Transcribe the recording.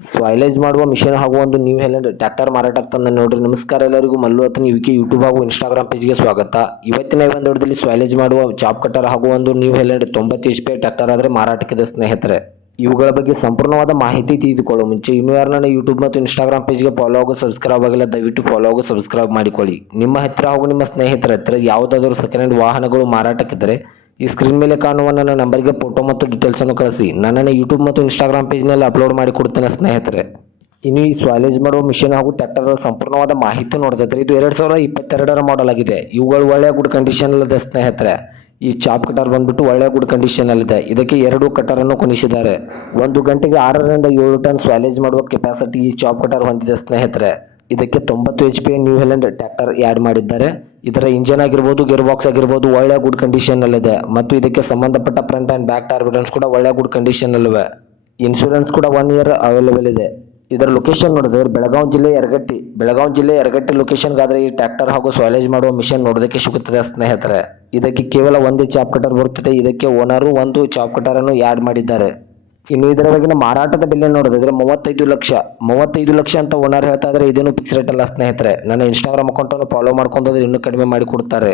ಸ್ವಾಯಿಲೇಜ್ ಮಾಡುವ ಮಿಷನ್ ಹಾಗೂ ಒಂದು ನ್ಯೂ ಹೆಲೆಂಡ್ ಟ್ರ್ಯಾಕ್ಟರ್ ಮಾರಾಟಕ್ಕೆ ತಂದ ನೋಡ್ರಿ. ನಮಸ್ಕಾರ ಎಲ್ಲರಿಗೂ, ಮಲ್ಲು ಅತನ್ ಯುಕೆ ಯೂಟ್ಯೂಬ್ ಹಾಗೂ ಇನ್ಸ್ಟಾಗ್ರಾಮ್ ಪೇಜ್ಗೆ ಸ್ವಾಗತ. ಇವತ್ತಿನ ಒಂದು ವಿಡಿಯೋದಲ್ಲಿ ಸ್ವಾಯಿಲೇಜ್ ಮಾಡುವ ಚಾಪ್ ಕಟರ್ ಹಾಗೂ ಒಂದು ನ್ಯೂ ಹೆಲೆಂಡ್ 90 HP ಟ್ರ್ಯಾಕ್ಟರ್ ಆದರೆ ಮಾರಾಟಕ್ಕಿದೆ ಸ್ನೇಹಿತರೆ. ಇವುಗಳ ಬಗ್ಗೆ ಸಂಪೂರ್ಣವಾದ ಮಾಹಿತಿ ತಿಳಿದುಕೊಳ್ಳುವ ಮುಂಚೆ ಇನ್ನೂ ಯಾರು ನನ್ನ ಯೂಟ್ಯೂಬ್ ಮತ್ತು ಇನ್ಸ್ಟಾಗ್ರಾಮ್ ಪೇಜ್ಗೆ ಫಾಲೋ ಆಗೋ ಸಬ್ಸ್ಕ್ರೈಬ್ ಆಗಿಲ್ಲ, ದಯವಿಟ್ಟು ಫಾಲೋ ಆಗೋ ಸಬ್ಸ್ಕ್ರೈಬ್ ಮಾಡಿಕೊಳ್ಳಿ. ನಿಮ್ಮ ಹತ್ತಿರ ಹಾಗೂ ನಿಮ್ಮ ಸ್ನೇಹಿತರ ಹತ್ತಿರ ಯಾವುದಾದರೂ ಸೆಕೆಂಡ್ ಹ್ಯಾಂಡ್ ವಾಹನಗಳು ಮಾರಾಟಕ್ಕಿದ್ದರೆ ಈ ಸ್ಕ್ರೀನ್ ಮೇಲೆ ಕಾಣುವ ನನ್ನ ನಂಬರ್ಗೆ ಫೋಟೋ ಮತ್ತು ಡೀಟೇಲ್ಸ್ ಅನ್ನು ಕಳಿಸಿ. ನನ್ನನ್ನು ಯೂಟ್ಯೂಬ್ ಮತ್ತು ಇನ್ಸ್ಟಾಗ್ರಾಮ್ ಪೇಜ್ನಲ್ಲಿ ಅಪ್ಲೋಡ್ ಮಾಡಿ ಕೊಡ್ತೇನೆ ಸ್ನೇಹಿತರೆ. ಇನ್ನು ಈ ಸ್ವಾಯಿಲೇಜ್ ಮಾಡುವ ಮಿಷನ್ ಹಾಗೂ ಟ್ರ್ಯಾಕ್ಟರ್ ಸಂಪೂರ್ಣವಾದ ಮಾಹಿತಿ ನೋಡಿದ್ರೆ ಇದು 2022 ಮಾಡೆಲ್ ಆಗಿದೆ. ಇವುಗಳು ಒಳ್ಳೆಯ ಗುಡ್ ಕಂಡೀಷನ್ ಅಲ್ಲಿದೆ ಸ್ನೇಹಿತರೆ. ಈ ಚಾಪ್ ಕಟರ್ ಬಂದ್ಬಿಟ್ಟು ಒಳ್ಳೆಯ ಗುಡ್ ಕಂಡೀಷನ್ ಅಲ್ಲಿದೆ. ಇದಕ್ಕೆ 2 ಕಟರ್ ಅನ್ನು ಕೊನಿಸಿದ್ದಾರೆ. 1 ಗಂಟೆಗೆ 6 ರಿಂದ 7 ಟನ್ ಸ್ವಾಯಿಲೇಜ್ ಮಾಡುವ ಕೆಪಾಸಿಟಿ ಈ ಚಾಪ್ ಕಟರ್ ಹೊಂದಿದೆ ಸ್ನೇಹಿತರೆ. ಇದಕ್ಕೆ 90 HP new Holland tractor add ಮಾಡಿದ್ದಾರೆ. ಇದರ ಇಂಜನ್ ಆಗಿರ್ಬೋದು, ಗೇರ್ ಬಾಕ್ಸ್ ಆಗಿರ್ಬೋದು ಒಳ್ಳೆಯ ಗುಡ್ ಕಂಡೀಷನ್ ಅಲ್ಲಿದೆ. ಮತ್ತು ಇದಕ್ಕೆ ಸಂಬಂಧಪಟ್ಟ ಫ್ರಂಟ್ ಆ್ಯಂಡ್ ಬ್ಯಾಕ್ ಟೈರ್ ಬಿಡನ್ಸ್ ಕೂಡ ಒಳ್ಳೆಯ ಗುಡ್ ಕಂಡೀಷನ್ ಅಲ್ಲಿವೆ. ಇನ್ಶೂರೆನ್ಸ್ ಕೂಡ 1 ಇಯರ್ ಅವೈಲೇಬಲ್ ಇದೆ. ಇದರ ಲೊಕೇಶನ್ ನೋಡಿದ್ರೆ ಬೆಳಗಾವಿ ಜಿಲ್ಲೆ ಯರಗಟ್ಟಿ ಲೊಕೇಶನ್ಗಾದರೆ ಈ ಟ್ರ್ಯಾಕ್ಟರ್ ಹಾಗೂ ಸ್ವಾಯಿಲೇಜ್ ಮಾಡುವ ಮಿಷನ್ ನೋಡೋದಕ್ಕೆ ಸಿಗುತ್ತದೆ ಸ್ನೇಹಿತರೆ. ಇದಕ್ಕೆ ಕೇವಲ ಒಂದೇ ಚಾಪ್ ಕಟರ್ ಬರುತ್ತದೆ. ಇದಕ್ಕೆ ಓನರು ಒಂದು ಚಾಪ್ ಕಟರ್ ಅನ್ನು ಆ್ಯಡ್ ಮಾಡಿದ್ದಾರೆ. ಇನ್ನು ಇದರ ಬಗೆಗಿನ ಮಾರಾಟದ ಬೆಲೆ ನೋಡೋದಾದ್ರೆ 35 ಲಕ್ಷ ಅಂತ ಓನರ್ ಹೇಳ್ತಾ ಇದ್ರೆ ಇದೇನು ಫಿಕ್ಸ್ ರೇಟ್ ಅಲ್ಲ ಸ್ನೇಹಿತರೆ. ನನ್ನ ಇನ್ಸ್ಟಾಗ್ರಾಮ್ ಅಕೌಂಟನ್ನು ಫಾಲೋ ಮಾಡ್ಕೊಂಡ್ರೆ ಇನ್ನೂ ಕಡಿಮೆ ಮಾಡಿ ಕೊಡ್ತಾರೆ.